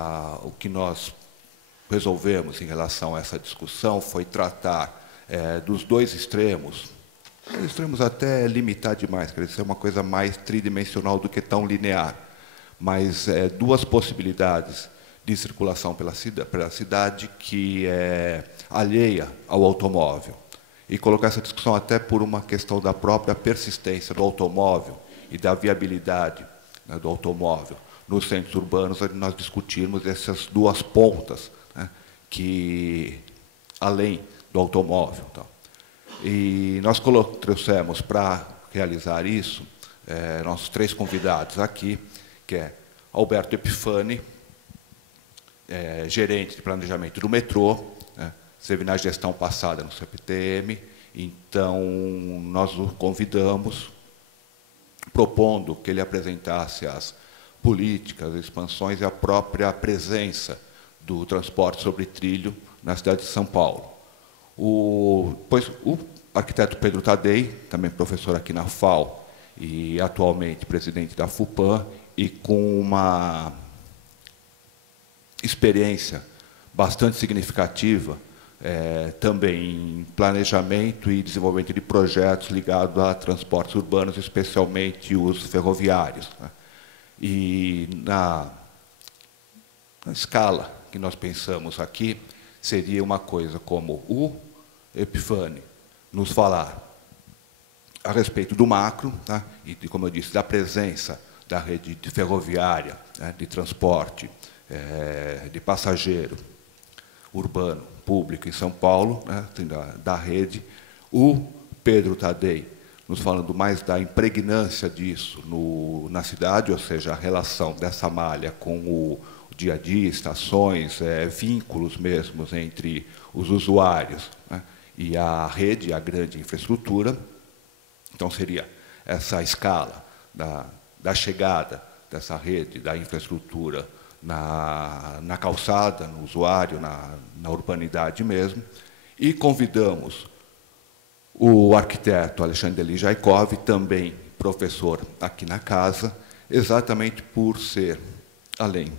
O que nós resolvemos em relação a essa discussão foi tratar dos dois extremos até limitar demais, quer dizer, ser uma coisa mais tridimensional do que tão linear, mas duas possibilidades de circulação pela cidade que é alheia ao automóvel. E colocar essa discussão até por uma questão da própria persistência do automóvel e da viabilidade, né, do automóvel nos centros urbanos, nós discutirmos essas duas pontas, né, que além do automóvel. Então. E nós trouxemos para realizar isso nossos três convidados aqui, que é Alberto Epifani, gerente de planejamento do metrô, né, esteve na gestão passada no CPTM, então nós o convidamos, propondo que ele apresentasse as políticas, as expansões e a própria presença do transporte sobre trilho na cidade de São Paulo. Pois o arquiteto Pedro Tadei, também professor aqui na FAO e atualmente presidente da FUPAM, e com uma experiência bastante significativa também em planejamento e desenvolvimento de projetos ligados a transportes urbanos, especialmente os ferroviários, né? E na escala que nós pensamos aqui, seria uma coisa como o Epifani nos falar a respeito do macro, tá? E, como eu disse, da presença da rede ferroviária, né, de transporte de passageiro urbano, público em São Paulo, né, da rede. O Pedro Tadei nos falando mais da impregnância disso na cidade, ou seja, a relação dessa malha com o dia a dia, estações, vínculos mesmos entre os usuários, né, e a rede, a grande infraestrutura. Então, seria essa escala da chegada dessa rede, da infraestrutura na calçada, no usuário, na urbanidade mesmo. E convidamos o arquiteto Alexandre Delijaikov, também professor aqui na casa, exatamente por ser, além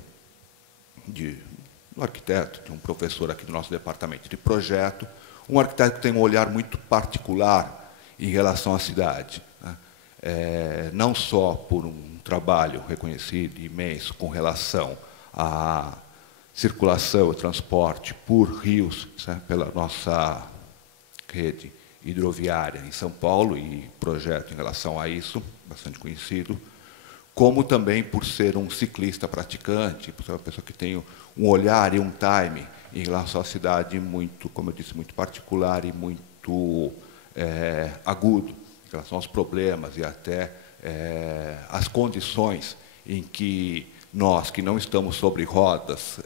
do arquiteto, de um professor aqui do nosso departamento de projeto, um arquiteto que tem um olhar muito particular em relação à cidade, né? Não só por um trabalho reconhecido e imenso com relação à circulação e transporte por rios, né, pela nossa rede hidroviária em São Paulo, e projeto em relação a isso, bastante conhecido, como também por ser um ciclista praticante, por ser uma pessoa que tem um olhar e um time em relação à cidade muito, como eu disse, muito particular e muito agudo, em relação aos problemas e até as condições em que nós, que não estamos sobre rodas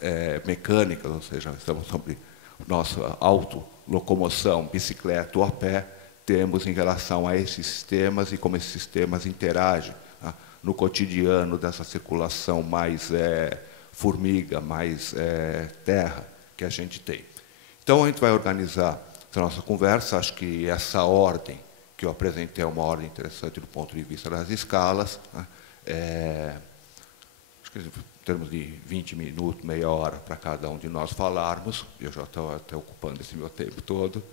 mecânicas, ou seja, estamos sobre nossa autolocomoção, bicicleta ou a pé, temos em relação a esses sistemas e como esses sistemas interagem, tá, no cotidiano dessa circulação mais formiga, mais terra que a gente tem. Então, a gente vai organizar a nossa conversa. Acho que essa ordem que eu apresentei é uma ordem interessante do ponto de vista das escalas, né? Acho que em termos de 20 minutos, meia hora para cada um de nós falarmos, eu já estou até ocupando esse meu tempo todo,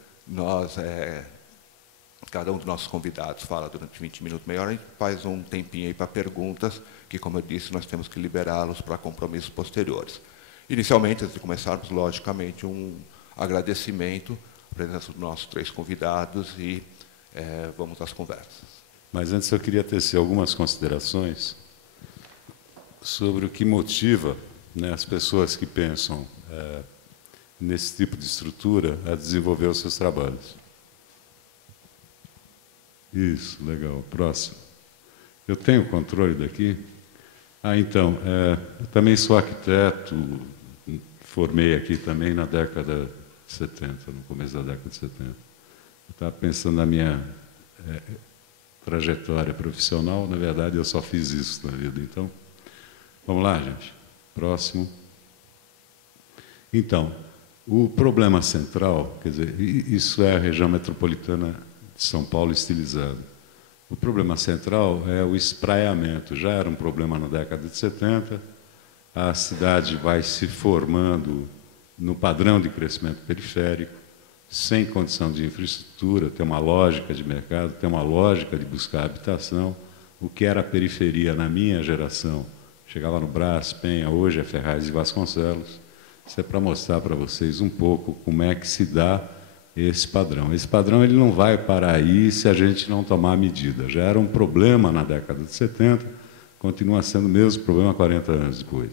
cada um dos nossos convidados fala durante 20 minutos, meia hora, a gente faz um tempinho aí para perguntas, que, como eu disse, nós temos que liberá-los para compromissos posteriores. Inicialmente, antes de começarmos, logicamente, um agradecimento à presença dos nossos três convidados e vamos às conversas. Mas antes eu queria tecer algumas considerações sobre o que motiva, né, as pessoas que pensam nesse tipo de estrutura a desenvolver os seus trabalhos. Isso, legal. Próximo. Eu tenho controle daqui? Então, eu também sou arquiteto, formei aqui também na década de 70, no começo da década de 70. Eu estava pensando na minha trajetória profissional, na verdade eu só fiz isso na vida. Então, vamos lá, gente. Próximo. Então, o problema central, quer dizer, isso é a região metropolitana de São Paulo estilizado. O problema central é o espraiamento. Já era um problema na década de 70, a cidade vai se formando no padrão de crescimento periférico, sem condição de infraestrutura, tem uma lógica de mercado, tem uma lógica de buscar habitação. O que era a periferia na minha geração, chegava no Brás, Penha, hoje é Ferraz e Vasconcelos. Isso é para mostrar para vocês um pouco como é que se dá esse padrão. Esse padrão ele não vai parar aí se a gente não tomar medida. Já era um problema na década de 70, continua sendo o mesmo problema 40 anos depois.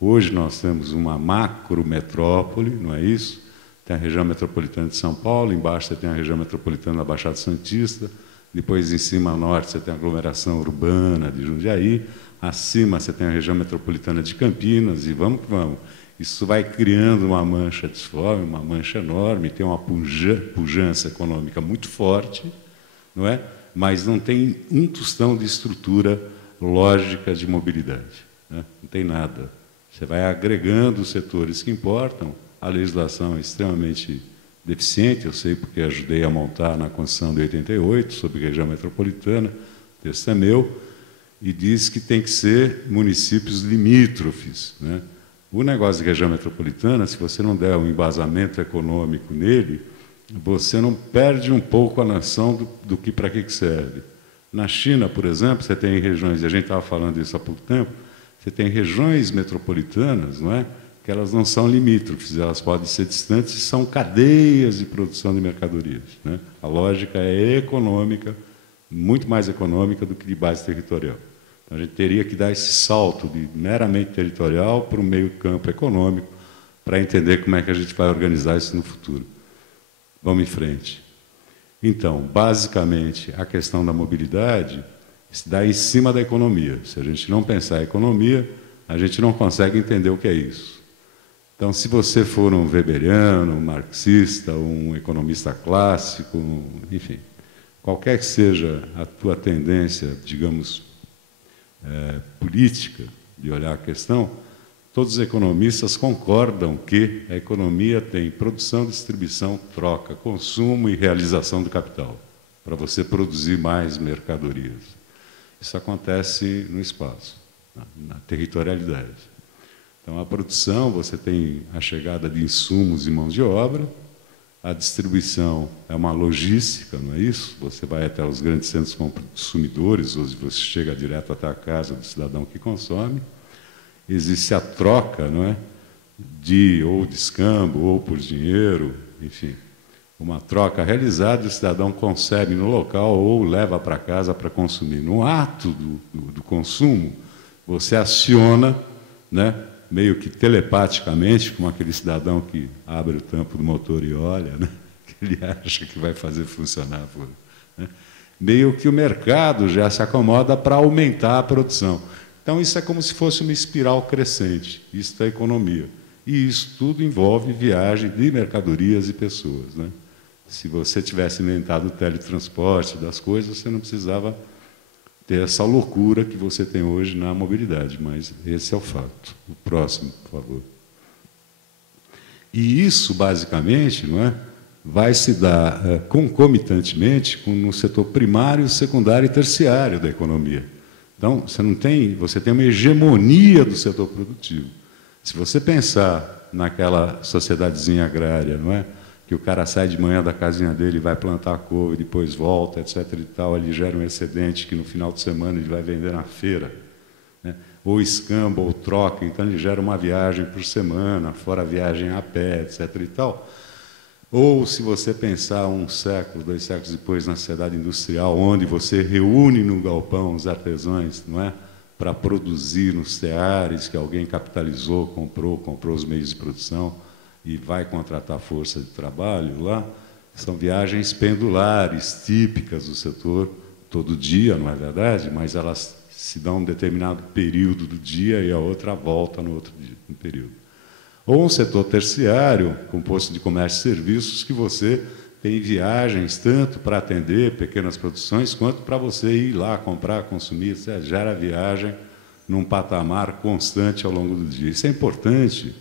Hoje nós temos uma macrometrópole, não é isso? Tem a região metropolitana de São Paulo, embaixo você tem a região metropolitana da Baixada Santista, depois em cima a norte você tem a aglomeração urbana de Jundiaí, acima você tem a região metropolitana de Campinas, e vamos que vamos. Isso vai criando uma mancha disforme, uma mancha enorme, tem uma pujança econômica muito forte, não é? Mas não tem um tostão de estrutura lógica de mobilidade, né? Não tem nada. Você vai agregando os setores que importam, a legislação é extremamente deficiente, eu sei porque ajudei a montar na Constituição de 88, sobre região metropolitana, o texto é meu, e diz que tem que ser municípios limítrofes, né? O negócio de região metropolitana, se você não der um embasamento econômico nele, você não perde um pouco a noção do que para que serve. Na China, por exemplo, você tem regiões, e a gente estava falando disso há pouco tempo, você tem regiões metropolitanas, não é? Que elas não são limítrofes, elas podem ser distantes e são cadeias de produção de mercadorias, né? A lógica é econômica, muito mais econômica do que de base territorial. Então, a gente teria que dar esse salto de meramente territorial para o meio campo econômico para entender como é que a gente vai organizar isso no futuro. Vamos em frente. Então, basicamente, a questão da mobilidade se dá em cima da economia. Se a gente não pensar em economia, a gente não consegue entender o que é isso. Então, se você for um weberiano, um marxista, um economista clássico, enfim, qualquer que seja a tua tendência, digamos, política de olhar a questão, todos os economistas concordam que a economia tem produção, distribuição, troca, consumo e realização do capital, para você produzir mais mercadorias. Isso acontece no espaço, na territorialidade. Então, a produção, você tem a chegada de insumos e mãos de obra, a distribuição é uma logística, não é isso? Você vai até os grandes centros consumidores, ou você chega direto até a casa do cidadão que consome. Existe a troca, não é? Ou de escambo, ou por dinheiro, enfim. Uma troca realizada e o cidadão concebe no local ou leva para casa para consumir. No ato do consumo, você aciona, né? Meio que telepaticamente, como aquele cidadão que abre o tampo do motor e olha, né? Que ele acha que vai fazer funcionar. Né? Meio que o mercado já se acomoda para aumentar a produção. Então, isso é como se fosse uma espiral crescente. Isso é economia. E isso tudo envolve viagem de mercadorias e pessoas. Né? Se você tivesse inventado o teletransporte das coisas, você não precisava ter essa loucura que você tem hoje na mobilidade, mas esse é o fato. O próximo, por favor. E isso, basicamente, não é, vai se dar concomitantemente no setor primário, secundário e terciário da economia. Então, você tem uma hegemonia do setor produtivo. Se você pensar naquela sociedadezinha agrária, não é? Que o cara sai de manhã da casinha dele, vai plantar couve, depois volta, etc. e tal, ele gera um excedente que no final de semana ele vai vender na feira, né? Ou escamba, ou troca, então ele gera uma viagem por semana, fora a viagem a pé, etc. e tal. Ou, se você pensar um século, 2 séculos depois, na sociedade industrial, onde você reúne no galpão os artesãos, não é? Para produzir nos teares que alguém capitalizou, comprou os meios de produção, e vai contratar força de trabalho lá, são viagens pendulares, típicas do setor, todo dia, não é verdade? Mas elas se dão um determinado período do dia e a outra volta no outro dia, no período. Ou um setor terciário, composto de comércio e serviços, que você tem viagens tanto para atender pequenas produções, quanto para você ir lá comprar, consumir, etc. Gera viagem num patamar constante ao longo do dia. Isso é importante,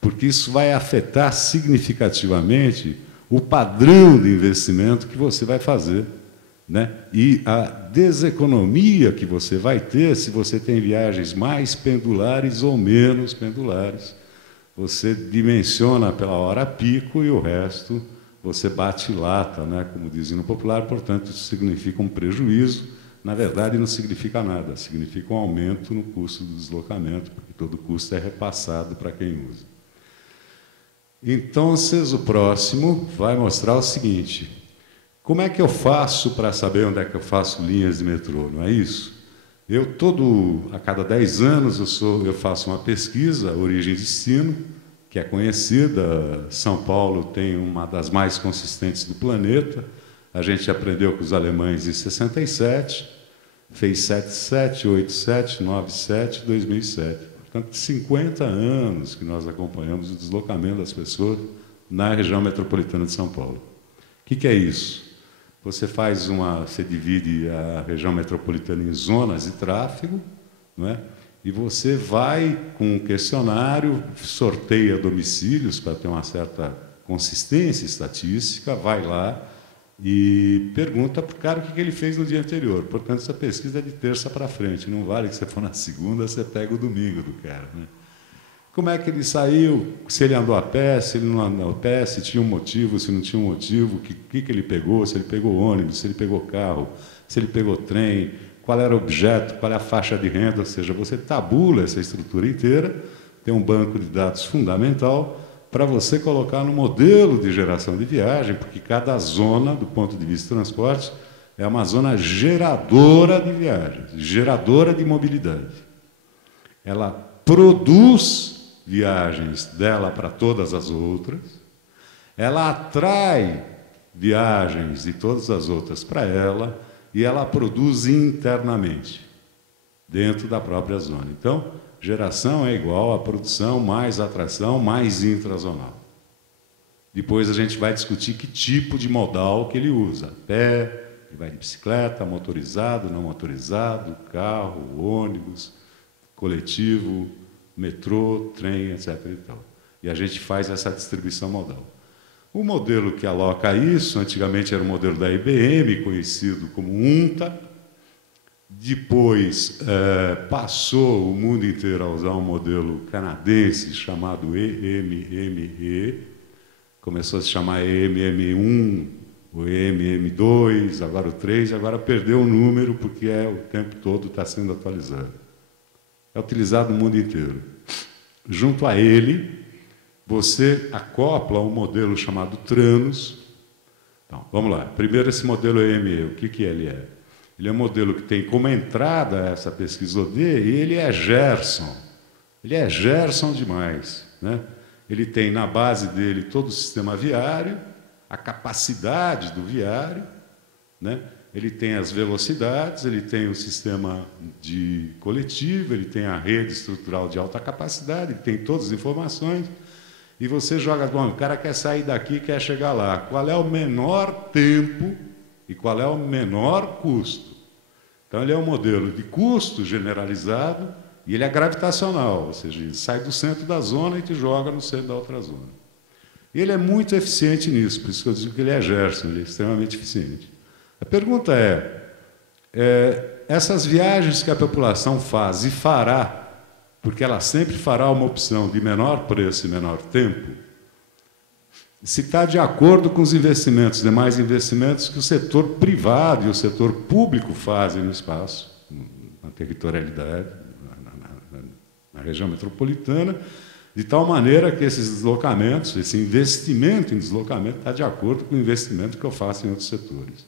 porque isso vai afetar significativamente o padrão de investimento que você vai fazer né? E a deseconomia que você vai ter se você tem viagens mais pendulares ou menos pendulares. Você dimensiona pela hora pico e o resto você bate lata, né? Como dizem no popular, portanto, isso significa um prejuízo. Na verdade, não significa nada, significa um aumento no custo do deslocamento, porque todo custo é repassado para quem usa. Então, o próximo vai mostrar o seguinte: como é que eu faço para saber onde é que eu faço linhas de metrô, não é isso? A cada 10 anos, eu faço uma pesquisa, origem e destino, que é conhecida. São Paulo tem uma das mais consistentes do planeta. A gente aprendeu com os alemães em 67, fez 77, 87, 97, 2007. Portanto, 50 anos que nós acompanhamos o deslocamento das pessoas na região metropolitana de São Paulo. O que é isso? Você divide a região metropolitana em zonas de tráfego, não é? E você vai com um questionário, sorteia domicílios para ter uma certa consistência estatística, vai lá e pergunta para o cara o que ele fez no dia anterior. Portanto, essa pesquisa é de terça para frente, não vale que você for na segunda, você pega o domingo do cara, né? Como é que ele saiu, se ele andou a pé, se ele não andou a pé, se tinha um motivo, se não tinha um motivo, o que ele pegou, se ele pegou ônibus, se ele pegou carro, se ele pegou trem, qual era o objeto, qual é a faixa de renda, ou seja, você tabula essa estrutura inteira, tem um banco de dados fundamental para você colocar no modelo de geração de viagem, porque cada zona, do ponto de vista de transporte, é uma zona geradora de viagens, geradora de mobilidade. Ela produz viagens dela para todas as outras, ela atrai viagens de todas as outras para ela, e ela produz internamente, dentro da própria zona. Então, geração é igual a produção mais atração mais intrazonal. Depois a gente vai discutir que tipo de modal que ele usa. A pé, ele vai de bicicleta, motorizado, não motorizado, carro, ônibus, coletivo, metrô, trem, etc. E a gente faz essa distribuição modal. O modelo que aloca isso, antigamente era o modelo da IBM, conhecido como UNTA. Depois passou o mundo inteiro a usar um modelo canadense chamado EMME. Começou a se chamar EMM1, o EMM2, agora o 3, agora perdeu o número porque o tempo todo está sendo atualizado. É utilizado no mundo inteiro. Junto a ele, você acopla um modelo chamado Tranos. Então, vamos lá. Primeiro, esse modelo EME, o que ele é? Ele é um modelo que tem como entrada essa pesquisa OD, e ele é Gerson. Ele é Gerson demais, né? Ele tem na base dele todo o sistema viário, a capacidade do viário, né? Ele tem as velocidades, ele tem o sistema de coletivo, ele tem a rede estrutural de alta capacidade, ele tem todas as informações. E você joga, bom, o cara quer sair daqui, quer chegar lá. Qual é o menor tempo e qual é o menor custo? Então, ele é um modelo de custo generalizado e ele é gravitacional, ou seja, ele sai do centro da zona e te joga no centro da outra zona. E ele é muito eficiente nisso, por isso que eu digo que ele é Gerson, ele é extremamente eficiente. A pergunta essas viagens que a população faz e fará, porque ela sempre fará uma opção de menor preço e menor tempo, se está de acordo com os investimentos, demais investimentos que o setor privado e o setor público fazem no espaço, na territorialidade, na região metropolitana, de tal maneira que esses deslocamentos, esse investimento em deslocamento está de acordo com o investimento que eu faço em outros setores.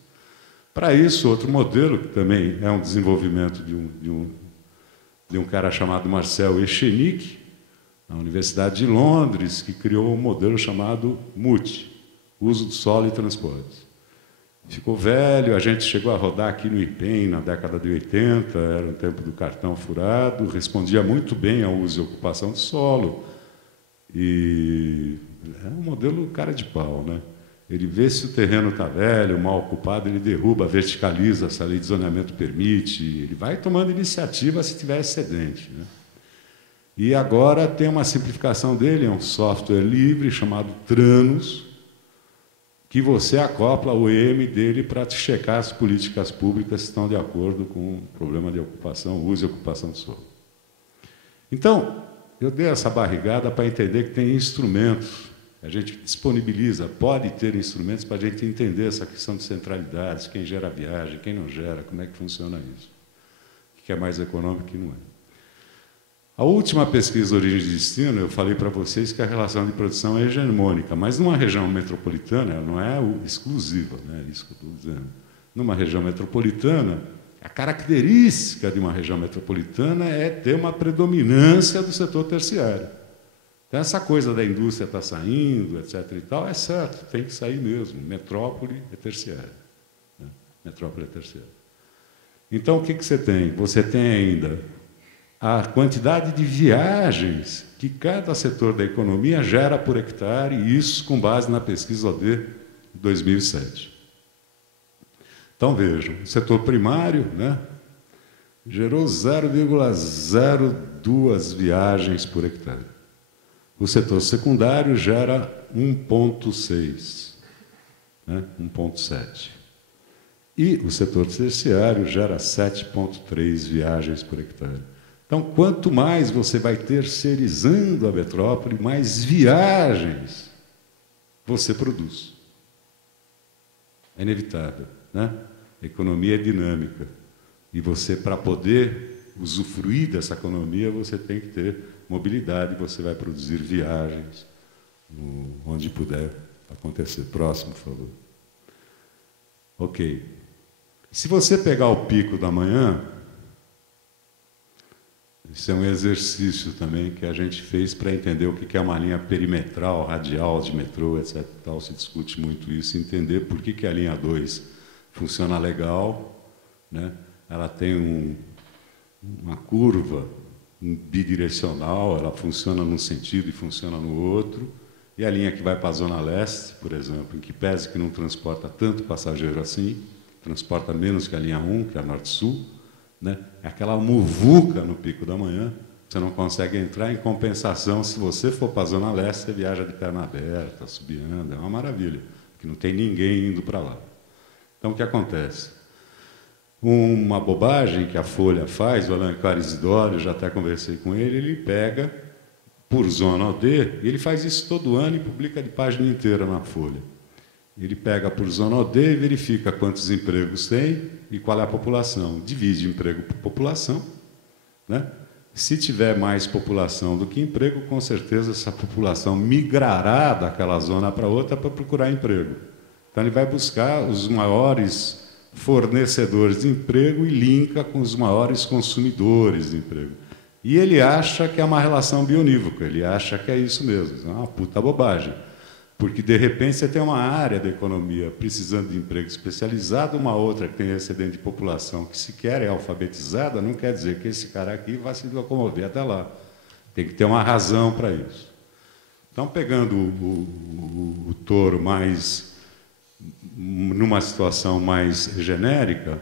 Para isso, outro modelo, que também é um desenvolvimento de um cara chamado Marcel Echenique, na Universidade de Londres, que criou um modelo chamado MUT, Uso do Solo e Transportes. Ficou velho, a gente chegou a rodar aqui no IPEM na década de 80, era o tempo do cartão furado, respondia muito bem ao uso e ocupação do solo, e é um modelo cara de pau, né? Ele vê se o terreno está velho, mal ocupado, ele derruba, verticaliza, se a lei de zoneamento permite, ele vai tomando iniciativa se tiver excedente, né? E agora tem uma simplificação dele, é um software livre chamado Tranos, que você acopla o EM dele para checar as políticas públicas se estão de acordo com o problema de ocupação, uso e ocupação do solo. Então, eu dei essa barrigada para entender que tem instrumentos, a gente disponibiliza, pode ter instrumentos para a gente entender essa questão de centralidades, quem gera viagem, quem não gera, como é que funciona isso, o que é mais econômico e o que não é. A última pesquisa Origem de Destino, eu falei para vocês que a relação de produção é hegemônica, mas numa região metropolitana, ela não é exclusiva, né? Isso que eu estou dizendo. Numa região metropolitana, a característica de uma região metropolitana é ter uma predominância do setor terciário. Então, essa coisa da indústria está saindo, etc. e tal, é certo, tem que sair mesmo. Metrópole é terciária. Né? Metrópole é terciária. Então, o que você tem? Você tem ainda a quantidade de viagens que cada setor da economia gera por hectare, e isso com base na pesquisa OD de 2007. Então, vejam, o setor primário, né, gerou 0,02 viagens por hectare. O setor secundário gera 1,6, né, 1,7. E o setor terciário gera 7,3 viagens por hectare. Então, quanto mais você vai terceirizando a metrópole, mais viagens você produz. É inevitável, né? A economia é dinâmica. E você, para poder usufruir dessa economia, você tem que ter mobilidade, você vai produzir viagens onde puder acontecer. Próximo, por favor. Ok. Se você pegar o pico da manhã, isso é um exercício também que a gente fez para entender o que é uma linha perimetral, radial de metrô, etc. Tal, se discute muito isso, entender por que a linha 2 funciona legal, né? Ela tem uma curva bidirecional, ela funciona num sentido e funciona no outro, e a linha que vai para a Zona Leste, por exemplo, em que pese que não transporta tanto passageiro assim, transporta menos que a linha 1, que é a Norte-Sul, né? É aquela muvuca no pico da manhã, você não consegue entrar. Em compensação, se você for para a Zona Leste, você viaja de perna aberta, subiando, é uma maravilha, porque não tem ninguém indo para lá. Então, o que acontece? Uma bobagem que a Folha faz, o Alencar Isidoro, eu já até conversei com ele, ele pega por zona OD, e ele faz isso todo ano e publica de página inteira na Folha. Ele pega por zona OD e verifica quantos empregos tem e qual é a população. Divide emprego por população, né? Se tiver mais população do que emprego, com certeza essa população migrará daquela zona para outra para procurar emprego. Então, ele vai buscar os maiores fornecedores de emprego e linka com os maiores consumidores de emprego. E ele acha que é uma relação bionívoca, ele acha que é isso mesmo. É uma puta bobagem. Porque, de repente, você tem uma área da economia precisando de emprego especializado, uma outra que tem excedente de população que sequer é alfabetizada, não quer dizer que esse cara aqui vai se locomover até lá. Tem que ter uma razão para isso. Então, pegando o touro mais numa situação mais genérica,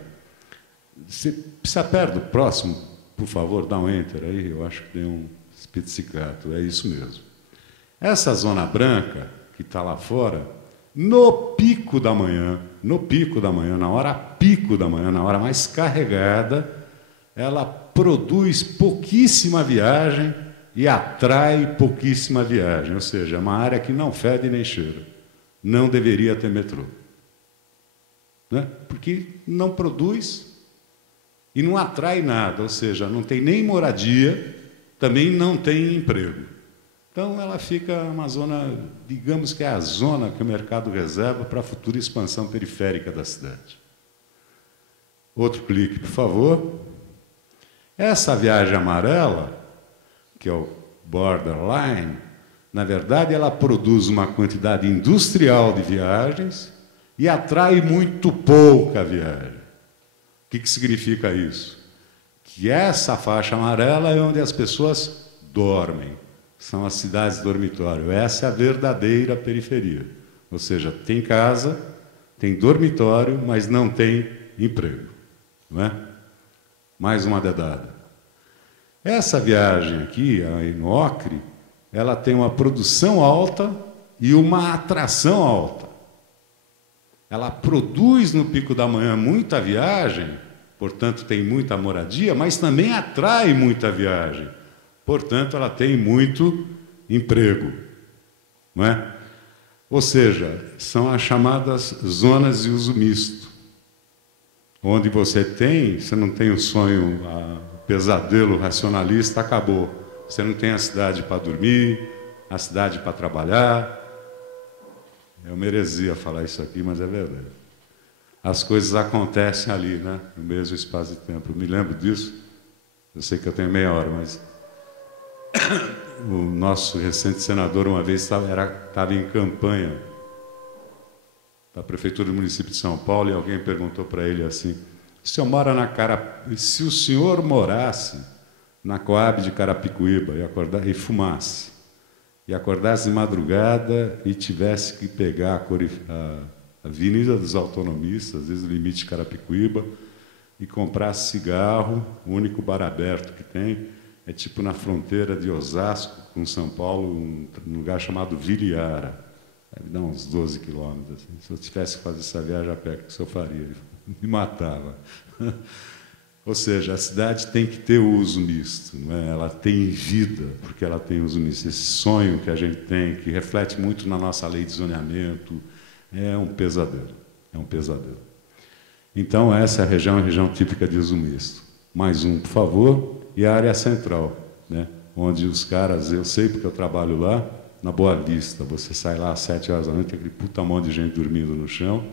você precisa perto do próximo, por favor, dá um enter aí, eu acho que tem um pizzicato, é isso mesmo. Essa zona branca que está lá fora, no pico da manhã, na hora pico da manhã, na hora mais carregada, ela produz pouquíssima viagem e atrai pouquíssima viagem, ou seja, é uma área que não fede nem cheira. Não deveria ter metrô. Né? Porque não produz e não atrai nada, ou seja, não tem nem moradia, também não tem emprego. Então, ela fica uma zona, digamos que é a zona que o mercado reserva para a futura expansão periférica da cidade. Outro clique, por favor. Essa viagem amarela, que é o borderline, na verdade, ela produz uma quantidade industrial de viagens e atrai muito pouca viagem. O que significa isso? Que essa faixa amarela é onde as pessoas dormem. São as cidades dormitório. Essa é a verdadeira periferia. Ou seja, tem casa, tem dormitório, mas não tem emprego. Não é? Mais uma dedada. Essa viagem aqui, aí no Ocre, ela tem uma produção alta e uma atração alta. ela produz no pico da manhã muita viagem, portanto tem muita moradia, mas também atrai muita viagem, portanto ela tem muito emprego, não é? Ou seja, são as chamadas zonas de uso misto, onde você não tem o sonho, o pesadelo racionalista, acabou. Você não tem a cidade para dormir, a cidade para trabalhar. É uma heresia falar isso aqui, mas é verdade. As coisas acontecem ali, né? No mesmo espaço de tempo. Eu me lembro disso. Eu sei que eu tenho meia hora, mas o nosso recente senador uma vez estava em campanha da prefeitura do município de São Paulo e alguém perguntou para ele assim: se o senhor morasse na Coab de Carapicuíba e fumasse, e acordasse de madrugada e tivesse que pegar a Avenida dos Autonomistas, às vezes o limite de Carapicuíba, e comprasse cigarro, o único bar aberto que tem é tipo na fronteira de Osasco com São Paulo, um lugar chamado Viliara. Deve dar uns 12 quilômetros. Assim. Se eu tivesse que fazer essa viagem a pé, o que eu faria? Ele me matava. Ou seja, a cidade tem que ter o uso misto, não é? Ela tem vida, porque ela tem uso misto. Esse sonho que a gente tem, que reflete muito na nossa lei de zoneamento, é um pesadelo. É um pesadelo. Então, essa região é a região típica de uso misto. Mais um, por favor, e a área central, né? Onde os caras, eu sei porque eu trabalho lá, na Boa Vista, você sai lá às 7 horas da noite, tem aquele puta monte de gente dormindo no chão,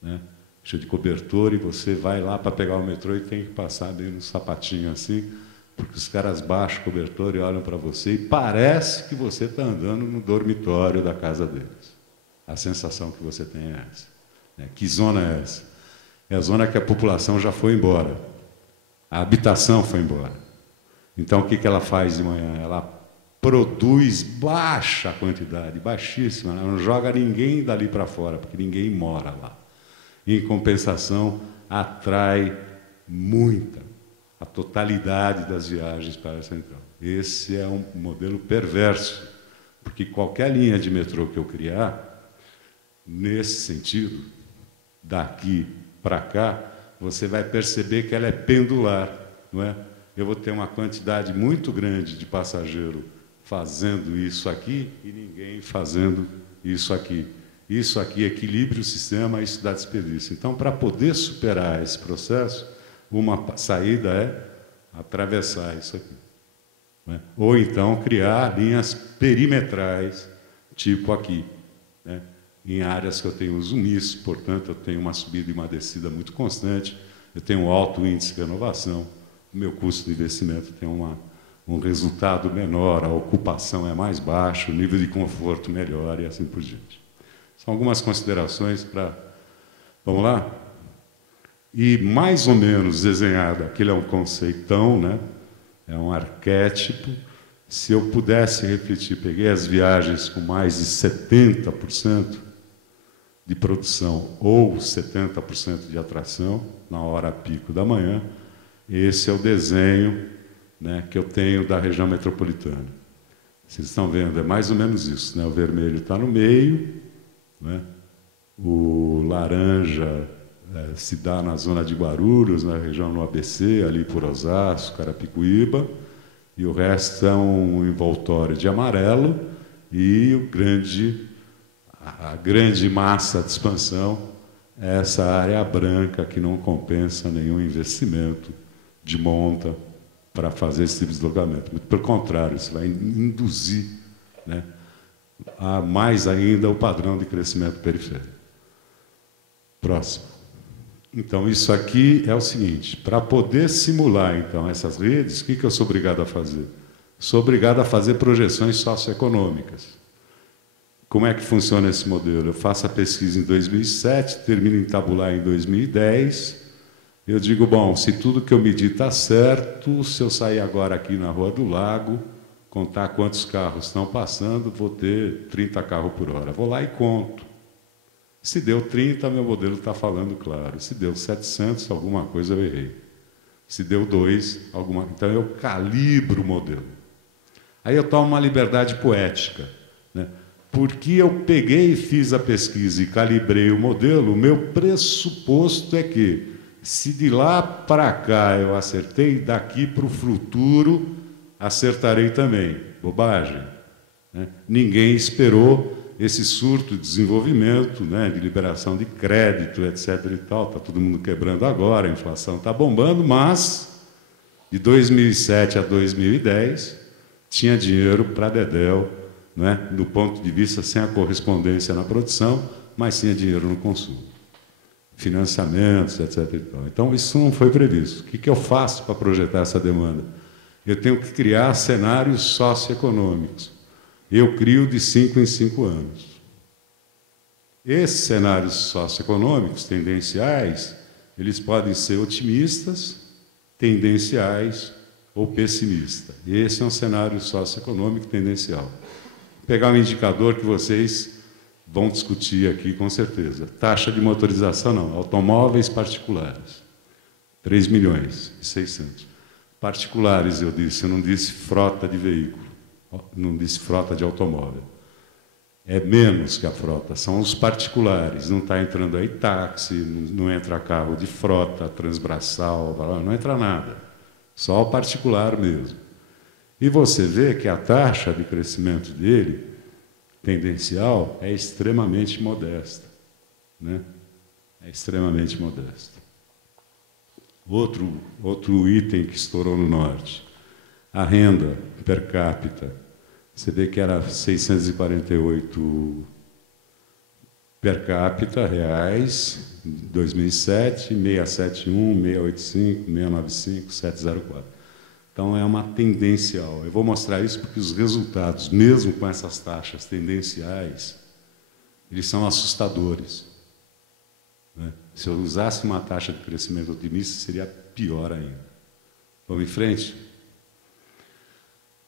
né? Cheio de cobertor, e você vai lá para pegar o metrô e tem que passar bem no sapatinho assim, porque os caras baixam o cobertor e olham para você e parece que você está andando no dormitório da casa deles. A sensação que você tem é essa. Que zona é essa? É a zona que a população já foi embora. A habitação foi embora. Então, o que ela faz de manhã? Ela produz baixa quantidade, baixíssima. Ela não joga ninguém dali para fora, porque ninguém mora lá. Em compensação, atrai a totalidade das viagens para a central. Esse é um modelo perverso, porque qualquer linha de metrô que eu criar, nesse sentido, daqui para cá, você vai perceber que ela é pendular, não é? Eu vou ter uma quantidade muito grande de passageiro fazendo isso aqui e ninguém fazendo isso aqui. Isso aqui equilibra o sistema, isso dá desperdício. Então, para poder superar esse processo, uma saída é atravessar isso aqui, né? Ou então criar linhas perimetrais, tipo aqui, né? Em áreas que eu tenho uso misto, portanto, eu tenho uma subida e uma descida muito constante, eu tenho um alto índice de renovação, o meu custo de investimento tem um resultado menor, a ocupação é mais baixa, o nível de conforto melhor e assim por diante. São algumas considerações para... Vamos lá? E mais ou menos desenhado, aquilo é um conceitão, né? É um arquétipo. Se eu pudesse refletir, peguei as viagens com mais de 70% de produção ou 70% de atração na hora pico da manhã, esse é o desenho, né, que eu tenho da região metropolitana. Vocês estão vendo, é mais ou menos isso, né? O vermelho está no meio, né? O laranja se dá na zona de Guarulhos, na região no ABC, ali por Osasco, Carapicuíba, e o resto é um envoltório de amarelo, e a grande massa de expansão é essa área branca que não compensa nenhum investimento de monta para fazer esse tipo de deslocamento. Muito pelo contrário, isso vai induzir, né, a mais ainda o padrão de crescimento periférico. Próximo. Então, isso aqui é o seguinte: para poder simular, então, essas redes, o que eu sou obrigado a fazer? Sou obrigado a fazer projeções socioeconômicas. Como é que funciona esse modelo? Eu faço a pesquisa em 2007, termino em tabular em 2010. Eu digo, bom, se tudo que eu medi está certo, se eu sair agora aqui na Rua do Lago, contar quantos carros estão passando, vou ter 30 carros por hora. Vou lá e conto. Se deu 30, meu modelo está falando claro. Se deu 700, alguma coisa eu errei. Se deu 2, alguma... Então, eu calibro o modelo. Aí eu tomo uma liberdade poética, né? porque eu peguei e fiz a pesquisa e calibrei o modelo, o meu pressuposto é que, se de lá para cá eu acertei, daqui para o futuro acertarei também. Bobagem. Né? Ninguém esperou esse surto de desenvolvimento, né, de liberação de crédito, etc. e tal. Está todo mundo quebrando agora, a inflação está bombando, mas de 2007 a 2010 tinha dinheiro para dedéu, né, do ponto de vista sem a correspondência na produção, mas tinha dinheiro no consumo. Financiamentos, etc. e tal. Então, isso não foi previsto. O que eu faço para projetar essa demanda? Eu tenho que criar cenários socioeconômicos. Eu crio de 5 em 5 anos. Esses cenários socioeconômicos tendenciais, eles podem ser otimistas, tendenciais ou pessimistas. Esse é um cenário socioeconômico tendencial. Vou pegar um indicador que vocês vão discutir aqui com certeza. Taxa de motorização, não. Automóveis particulares. 3 milhões e 600. Particulares, eu não disse frota de veículo, não disse frota de automóvel. É menos que a frota, são os particulares. Não está entrando aí táxi, não entra carro de frota, transbraçal, não entra nada. Só o particular mesmo. E você vê que a taxa de crescimento dele, tendencial, é extremamente modesta. Né? É extremamente modesta. Outro item que estourou no Norte, a renda per capita. Você vê que era 648 per capita reais, em 2007, 671, 685, 695, 704. Então, é uma tendencial. Eu vou mostrar isso porque os resultados, mesmo com essas taxas tendenciais, eles são assustadores. Né? Se eu usasse uma taxa de crescimento otimista, seria pior ainda. Vamos em frente?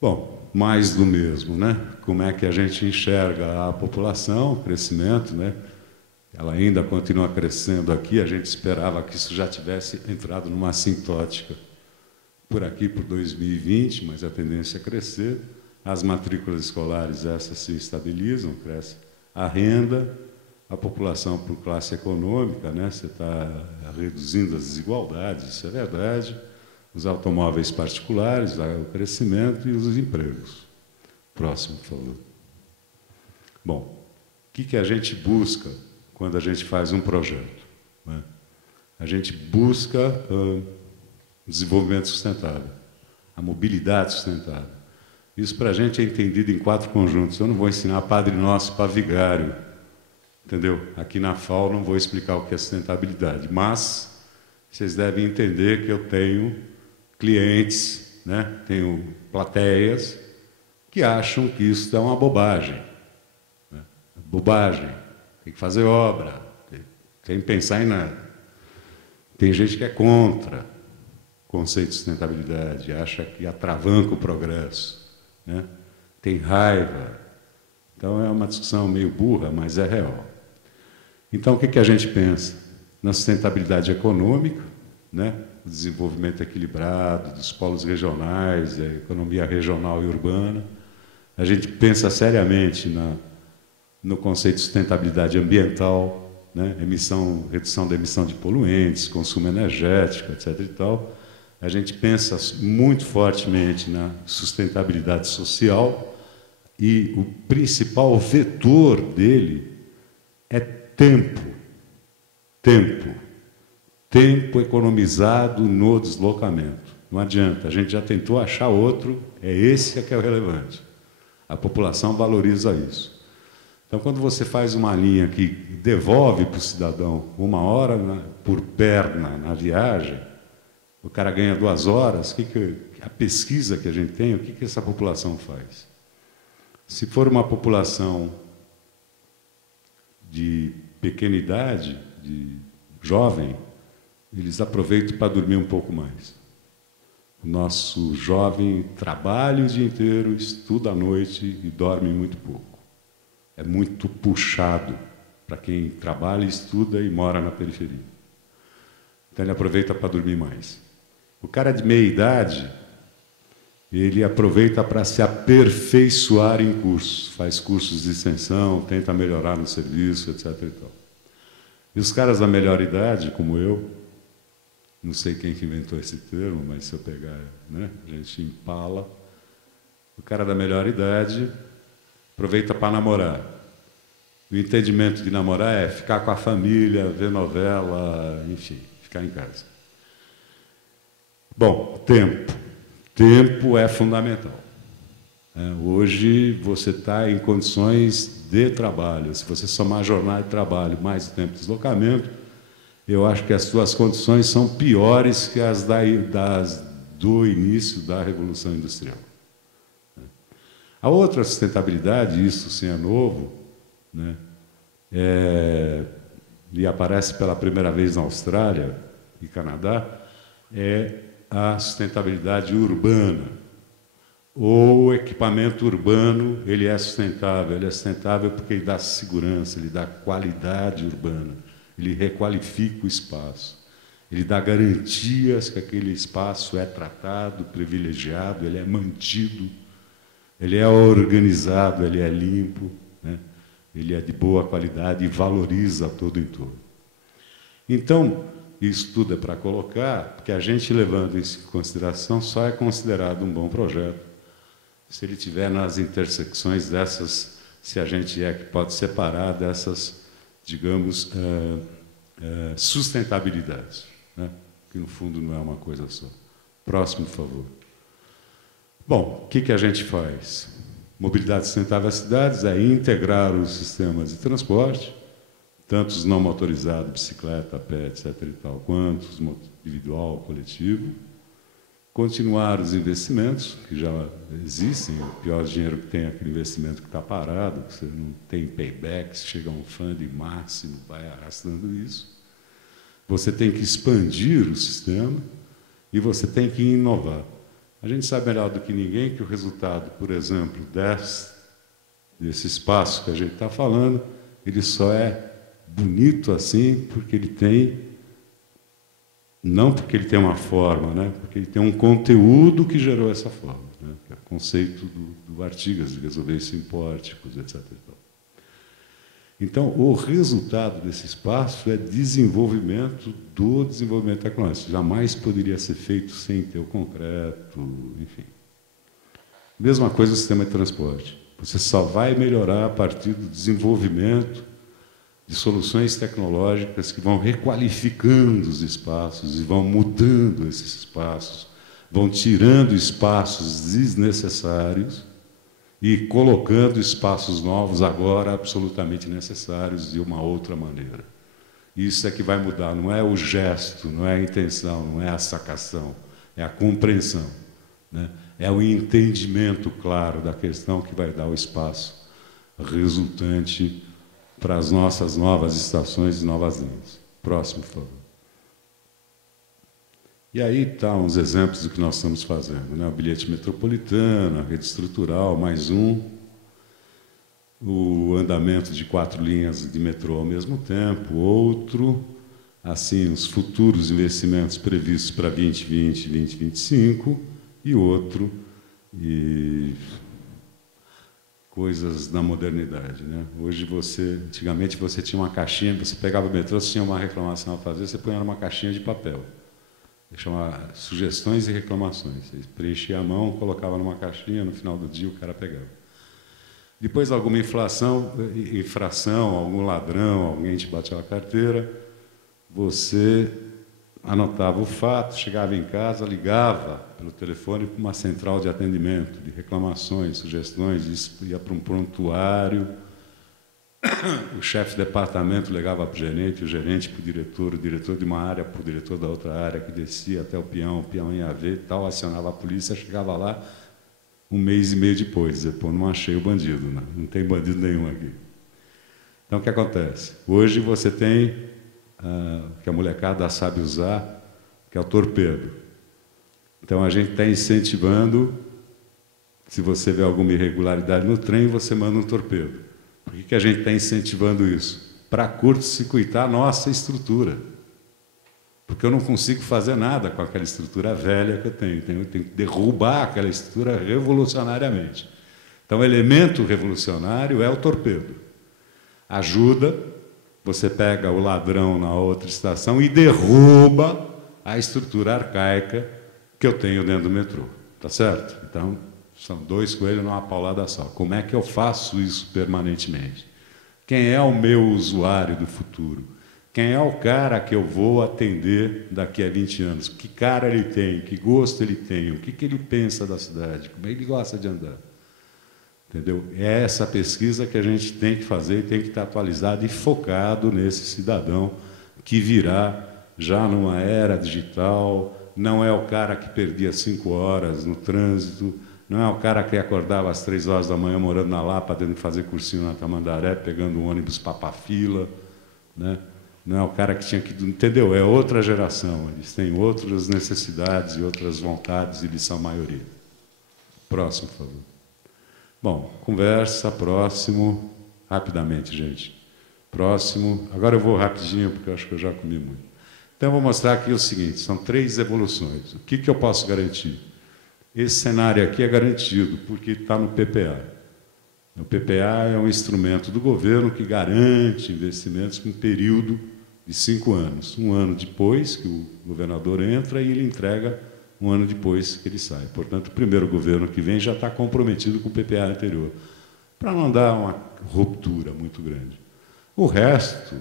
Bom, mais do mesmo, né? Como é que a gente enxerga a população, o crescimento, né? Ela ainda continua crescendo aqui, a gente esperava que isso já tivesse entrado numa assintótica por aqui, por 2020, mas a tendência é crescer. As matrículas escolares, essas se estabilizam, cresce a renda, a população por classe econômica, né? Você está reduzindo as desigualdades, isso é verdade. Os automóveis particulares, o crescimento e os empregos. Próximo, por favor. Bom, o que a gente busca quando a gente faz um projeto? Né? A gente busca desenvolvimento sustentável, a mobilidade sustentável. Isso para a gente é entendido em 4 conjuntos. Eu não vou ensinar Padre Nosso para vigário, entendeu? Aqui na FAO não vou explicar o que é sustentabilidade, mas vocês devem entender que eu tenho clientes, né? Tenho plateias que acham que isso é uma bobagem. Né? Bobagem, tem que fazer obra, tem que pensar em nada. Tem gente que é contra o conceito de sustentabilidade, acha que atravanca o progresso, né? Tem raiva. Então é uma discussão meio burra, mas é real. Então o que a gente pensa? Na sustentabilidade econômica, né? O desenvolvimento equilibrado dos polos regionais, a economia regional e urbana. A gente pensa seriamente no conceito de sustentabilidade ambiental, né? Redução da emissão de poluentes, consumo energético, etc. e tal. A gente pensa muito fortemente na sustentabilidade social e o principal vetor dele é tempo. Tempo economizado no deslocamento. Não adianta, a gente já tentou achar outro, é esse que é o relevante. A população valoriza isso. Então, quando você faz uma linha que devolve para o cidadão 1 hora por perna na viagem, o cara ganha 2 horas, a pesquisa que a gente tem, o que essa população faz? Se for uma população de pequena idade, de jovem, eles aproveitam para dormir um pouco mais. O nosso jovem trabalha o dia inteiro, estuda à noite e dorme muito pouco. É muito puxado para quem trabalha, estuda e mora na periferia. Então ele aproveita para dormir mais. O cara de meia idade, ele aproveita para se aperfeiçoar em cursos, faz cursos de extensão, tenta melhorar no serviço, etc. E tal. E os caras da melhor idade, como eu, não sei quem que inventou esse termo, mas se eu pegar, né, a gente empala, o cara da melhor idade aproveita para namorar. O entendimento de namorar é ficar com a família, ver novela, enfim, ficar em casa. Bom, tempo. Tempo é fundamental. Hoje você está em condições de trabalho. Se você somar a jornada de trabalho mais o tempo de deslocamento, eu acho que as suas condições são piores que as do início da Revolução Industrial. A outra sustentabilidade, isso sim é novo, né, e aparece pela primeira vez na Austrália e Canadá, é a sustentabilidade urbana. O equipamento urbano, ele é sustentável porque ele dá segurança, ele dá qualidade urbana, ele requalifica o espaço, ele dá garantias que aquele espaço é tratado, privilegiado, ele é mantido, ele é organizado, ele é limpo, né? Ele é de boa qualidade e valoriza todo o entorno. Então, isso tudo é para colocar, porque a gente, levando isso em consideração, só é considerado um bom projeto se ele tiver nas intersecções dessas, se a gente que pode separar dessas, digamos, sustentabilidades, né? Que no fundo não é uma coisa só. Próximo, por favor. Bom, o que a gente faz? Mobilidade sustentável às cidades é integrar os sistemas de transporte, tanto os não motorizados, bicicleta, a pé, etc. e tal, quanto os individual, coletivo. Continuar os investimentos, que já existem. O pior dinheiro que tem é aquele investimento que está parado, que você não tem payback, chega a um fundo máximo, vai arrastando isso. Você tem que expandir o sistema e você tem que inovar. A gente sabe melhor do que ninguém que o resultado, por exemplo, desse espaço que a gente está falando, ele só é bonito assim porque ele tem, não porque ele tem uma forma, né? Porque ele tem um conteúdo que gerou essa forma, né? Que é o conceito do Artigas, de resolver isso em pórticos, etc. Então, o resultado desse espaço é desenvolvimento do desenvolvimento tecnológico. Jamais poderia ser feito sem ter o concreto, enfim. Mesma coisa o sistema de transporte. Você só vai melhorar a partir do desenvolvimento de soluções tecnológicas que vão requalificando os espaços e vão mudando esses espaços, vão tirando espaços desnecessários e colocando espaços novos agora absolutamente necessários de uma outra maneira. Isso é que vai mudar, não é o gesto, não é a intenção, não é a sacação, é a compreensão, né? É o entendimento claro da questão que vai dar o espaço resultante para as nossas novas estações e novas linhas. Próximo, por favor. E aí estão uns exemplos do que nós estamos fazendo, né? O bilhete metropolitano, a rede estrutural, mais um, o andamento de 4 linhas de metrô ao mesmo tempo, outro, assim, os futuros investimentos previstos para 2020 e 2025, e outro, e coisas da modernidade, né? Hoje antigamente você tinha uma caixinha, você pegava o metrô, você tinha uma reclamação a fazer, você punha numa caixinha de papel. Chamava sugestões e reclamações. Você preenchia a mão, colocava numa caixinha, no final do dia o cara pegava. Depois alguma infração, algum ladrão, alguém te bateu a carteira, você anotava o fato, chegava em casa, ligava pelo telefone para uma central de atendimento, de reclamações, sugestões, isso ia para um prontuário. O chefe de departamento ligava para o gerente para o diretor de uma área para o diretor da outra área, que descia até o peão ia ver, tal, acionava a polícia, chegava lá 1 mês e meio depois, dizia, pô, não achei o bandido, não tem bandido nenhum aqui. Então, o que acontece? Hoje você tem, que a molecada sabe usar, que é o torpedo. Então, a gente está incentivando, se você vê alguma irregularidade no trem, você manda um torpedo. Por que a gente está incentivando isso? Para curto-circuitar a nossa estrutura. porque eu não consigo fazer nada com aquela estrutura velha que eu tenho. Eu tenho que derrubar aquela estrutura revolucionariamente. Então, o elemento revolucionário é o torpedo. Ajuda, você pega o ladrão na outra estação e derruba a estrutura arcaica que eu tenho dentro do metrô. Tá certo? Então, são dois coelhos numa paulada só. Como é que eu faço isso permanentemente? Quem é o meu usuário do futuro? Quem é o cara que eu vou atender daqui a 20 anos? Que cara ele tem? Que gosto ele tem? O que ele pensa da cidade? Como ele gosta de andar? Entendeu? É essa pesquisa que a gente tem que fazer e tem que estar atualizado e focado nesse cidadão que virá já numa era digital. Não é o cara que perdia 5 horas no trânsito, não é o cara que acordava às 3 horas da manhã morando na Lapa, tendo que fazer cursinho na Tamandaré, pegando um ônibus para fila, né? Não é o cara que tinha que... Entendeu? É outra geração, eles têm outras necessidades e outras vontades, e eles são a maioria. Próximo, por favor. Bom, conversa, próximo, rapidamente, gente. Próximo, agora eu vou rapidinho, porque eu acho que eu já comi muito. Então, eu vou mostrar aqui o seguinte, são 3 evoluções. O que eu posso garantir? Esse cenário aqui é garantido, porque está no PPA. O PPA é um instrumento do governo que garante investimentos com um período de 5 anos. Um ano depois que o governador entra e ele entrega um ano depois que ele sai. Portanto, o primeiro governo que vem já está comprometido com o PPA anterior, para não dar uma ruptura muito grande. O resto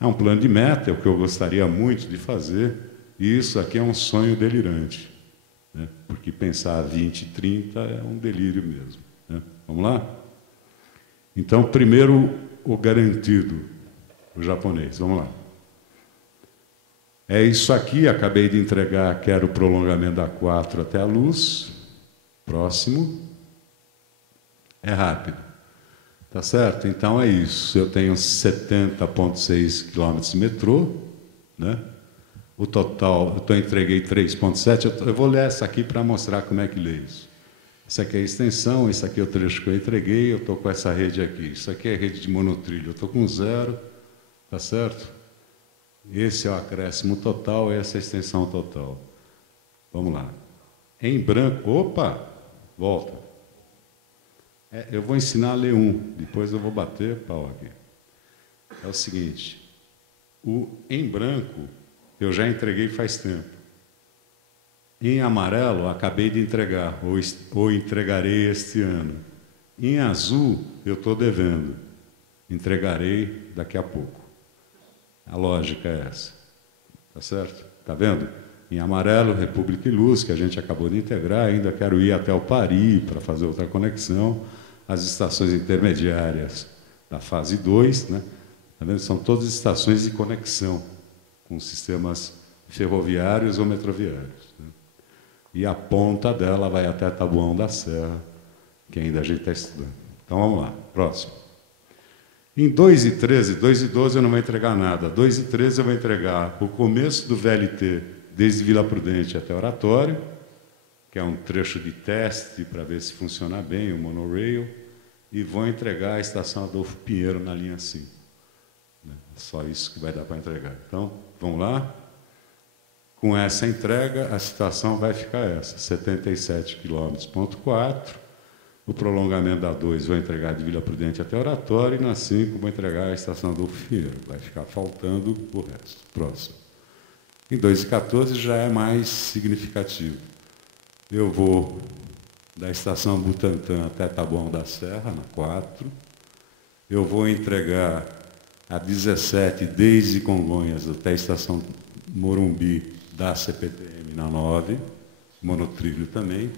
é um plano de meta, é o que eu gostaria muito de fazer, e isso aqui é um sonho delirante, né? Porque pensar 20, 30 é um delírio mesmo, né? Vamos lá? Então, primeiro, o garantido, o japonês. Vamos lá. É isso aqui, acabei de entregar, quero o prolongamento da 4 até a Luz. Próximo. É rápido. Tá certo? Então é isso. Eu tenho 70,6 quilômetros de metrô, né? O total, eu entreguei 3,7. Eu vou ler essa aqui para mostrar como é que lê isso. Isso aqui é a extensão, isso aqui é o trecho que eu entreguei, eu estou com essa rede aqui. Isso aqui é a rede de monotrilho, eu estou com 0, tá certo? Esse é o acréscimo total, essa é a extensão total. Vamos lá. Em branco, opa, volta. Eu vou ensinar a ler depois eu vou bater pau aqui. É o seguinte, em branco eu já entreguei faz tempo. Em amarelo, acabei de entregar, ou entregarei este ano. Em azul, eu estou devendo. Entregarei daqui a pouco. A lógica é essa. Tá certo? Está vendo? Em amarelo, República e Luz, que a gente acabou de integrar. Ainda quero ir até o Pari para fazer outra conexão. As estações intermediárias da fase 2, né? Tá vendo? São todas estações de conexão com sistemas ferroviários ou metroviários, né? E a ponta dela vai até Taboão da Serra, que ainda a gente está estudando. Então, vamos lá. Próximo. Em 2 e 13, 2 e 12 eu não vou entregar nada. 2 e 13 eu vou entregar o começo do VLT, desde Vila Prudente até Oratório, que é um trecho de teste para ver se funciona bem o monorail, e vou entregar a estação Adolfo Pinheiro na linha 5. Só isso que vai dar para entregar. Então, vamos lá. Com essa entrega, a situação vai ficar essa, 77 km, 4. O prolongamento da 2 vou entregar de Vila Prudente até Oratório, e na 5 vou entregar a estação Adolfo Pinheiro. Vai ficar faltando o resto. Próximo. Em 2 e 14 já é mais significativo. Eu vou da estação Butantã até Taboão da Serra, na 4. Eu vou entregar a 17 desde Congonhas até a estação Morumbi da CPTM na 9, monotrilho também.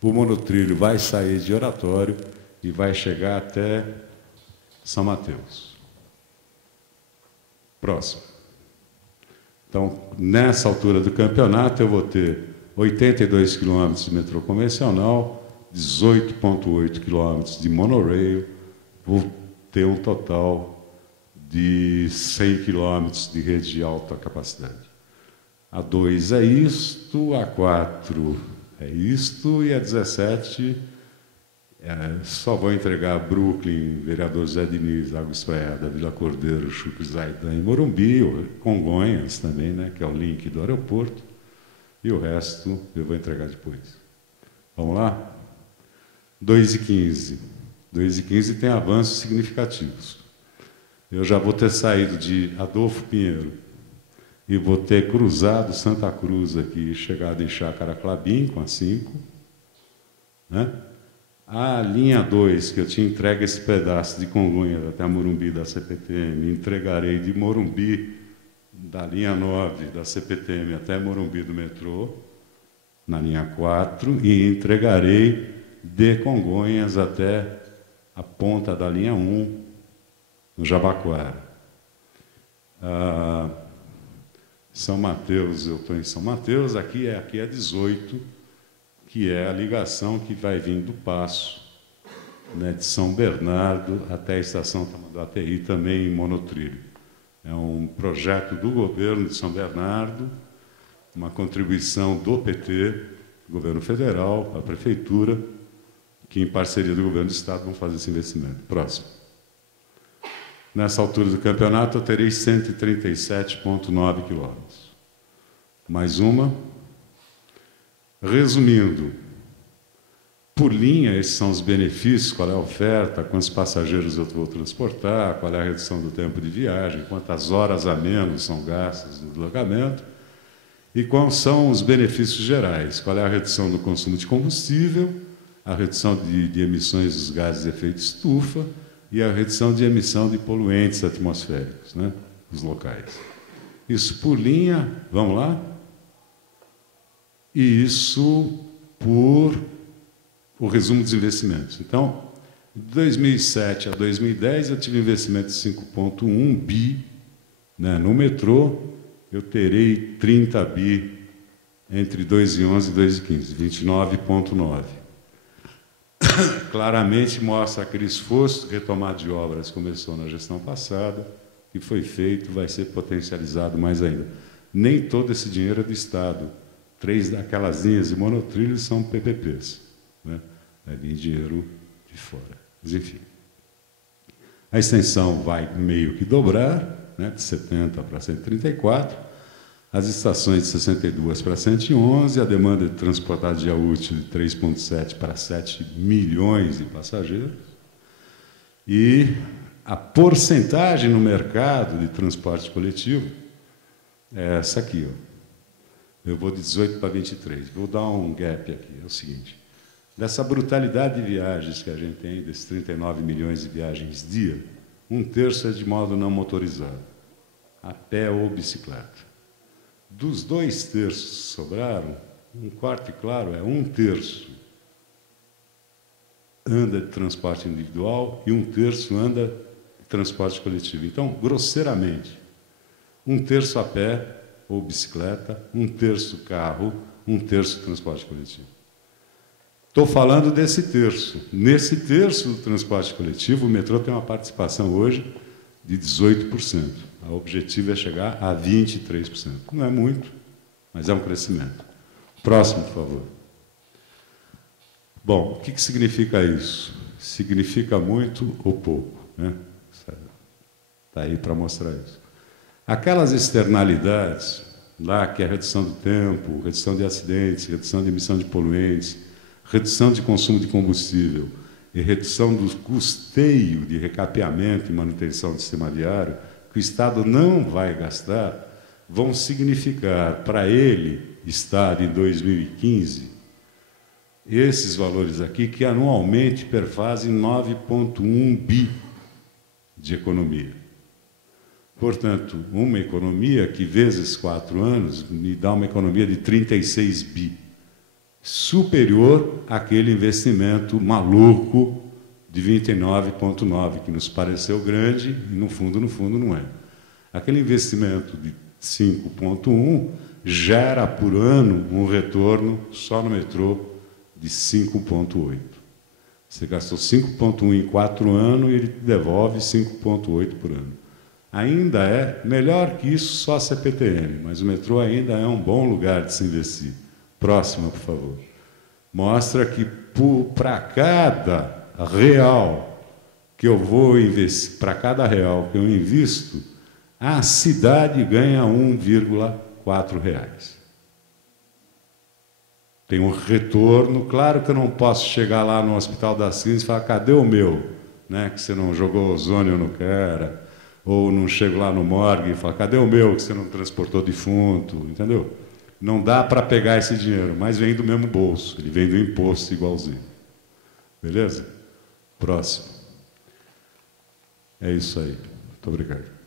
O monotrilho vai sair de Oratório e vai chegar até São Mateus. Próximo. Então, nessa altura do campeonato, eu vou ter 82 quilômetros de metrô convencional, 18,8 quilômetros de monorail, vou ter um total de 100 quilômetros de rede de alta capacidade. A 2 é isto, a 4 é isto, e a 17 Só vou entregar Brooklyn, Vereador Zé Diniz, Água Espraiada, Vila Cordeiro, Chucre Zaidan e Morumbi, Congonhas também, né, que é o link do aeroporto, e o resto eu vou entregar depois. Vamos lá? 2,15. 2,15 tem avanços significativos. Eu já vou ter saído de Adolfo Pinheiro e vou ter cruzado Santa Cruz aqui, chegado em Chácara Clabim com a 5, né? A linha 2, que eu tinha entregue esse pedaço de Congonhas até a Morumbi da CPTM, entregarei de Morumbi, da linha 9 da CPTM até Morumbi do metrô, na linha 4, e entregarei de Congonhas até a ponta da linha 1, no Jabaquara. São Mateus, eu estou em São Mateus, aqui é 18, que é a ligação que vai vir do Paço, né, de São Bernardo até a estação Tamanduateí, também em monotrilho. É um projeto do governo de São Bernardo, uma contribuição do PT, governo federal, a prefeitura, que em parceria do governo do estado vão fazer esse investimento. Próximo. Nessa altura do campeonato, eu terei 137,9 quilômetros. Mais uma. Resumindo, por linha, esses são os benefícios, qual é a oferta, quantos passageiros eu vou transportar, qual é a redução do tempo de viagem, quantas horas a menos são gastas no deslocamento, e quais são os benefícios gerais, qual é a redução do consumo de combustível, a redução de emissões dos gases de efeito estufa e a redução de emissão de poluentes atmosféricos, né, nos locais. Isso por linha, vamos lá? E isso por o resumo dos investimentos. Então, de 2007 a 2010, eu tive investimento de 5,1 bi, né, no metrô. Eu terei 30 bi entre 2011 e 2015, 29,9. Claramente mostra aquele esforço de retomada de obras que começou na gestão passada, que foi feito, vai ser potencializado mais ainda. Nem todo esse dinheiro é do Estado. 3 daquelas linhas de monotrilho são PPPs, né? Vai vir dinheiro de fora. Mas, enfim. A extensão vai meio que dobrar, né, de 70 para 134, as estações de 62 para 111, a demanda de transportado dia útil de 3,7 para 7 milhões de passageiros, e a porcentagem no mercado de transporte coletivo é essa aqui, ó. Eu vou de 18 para 23. Vou dar um gap aqui. É o seguinte. Dessa brutalidade de viagens que a gente tem, desses 39 milhões de viagens dia, 1/3 é de modo não motorizado, a pé ou bicicleta. Dos 2/3 que sobraram, 1/4, claro, é 1/3 anda de transporte individual e 1/3 anda de transporte coletivo. Então, grosseiramente, 1/3 a pé ou bicicleta, 1/3 carro, 1/3 transporte coletivo. Estou falando desse terço. Nesse terço do transporte coletivo, o metrô tem uma participação hoje de 18%. O objetivo é chegar a 23%. Não é muito, mas é um crescimento. Próximo, por favor. Bom, o que significa isso? Significa muito ou pouco, né? Está aí para mostrar isso. Aquelas externalidades, lá que é a redução do tempo, redução de acidentes, redução de emissão de poluentes, redução de consumo de combustível e redução do custeio de recapeamento e manutenção do sistema viário, que o Estado não vai gastar, vão significar para ele, Estado, em 2015, esses valores aqui, que anualmente perfazem 9,1 bi de economia. Portanto, uma economia que, vezes 4 anos, me dá uma economia de 36 bi, superior àquele investimento maluco de 29,9, que nos pareceu grande e, no fundo, não é. Aquele investimento de 5,1 gera, por ano, um retorno, só no metrô, de 5,8. Você gastou 5,1 em 4 anos e ele te devolve 5,8 por ano. Ainda é melhor que isso só a CPTM, mas o metrô ainda é um bom lugar de se investir. Próxima, por favor. Mostra que, para cada real que eu vou investir, para cada real que eu invisto, a cidade ganha 1,4 reais. Tem um retorno. Claro que eu não posso chegar lá no Hospital das Clínicas e falar, cadê o meu? Né, que você não jogou ozônio no cara. Ou não chego lá no morgue e falo, cadê o meu que você não transportou defunto? Entendeu? Não dá para pegar esse dinheiro, mas vem do mesmo bolso. Ele vem do imposto igualzinho. Beleza? Próximo. É isso aí. Muito obrigado.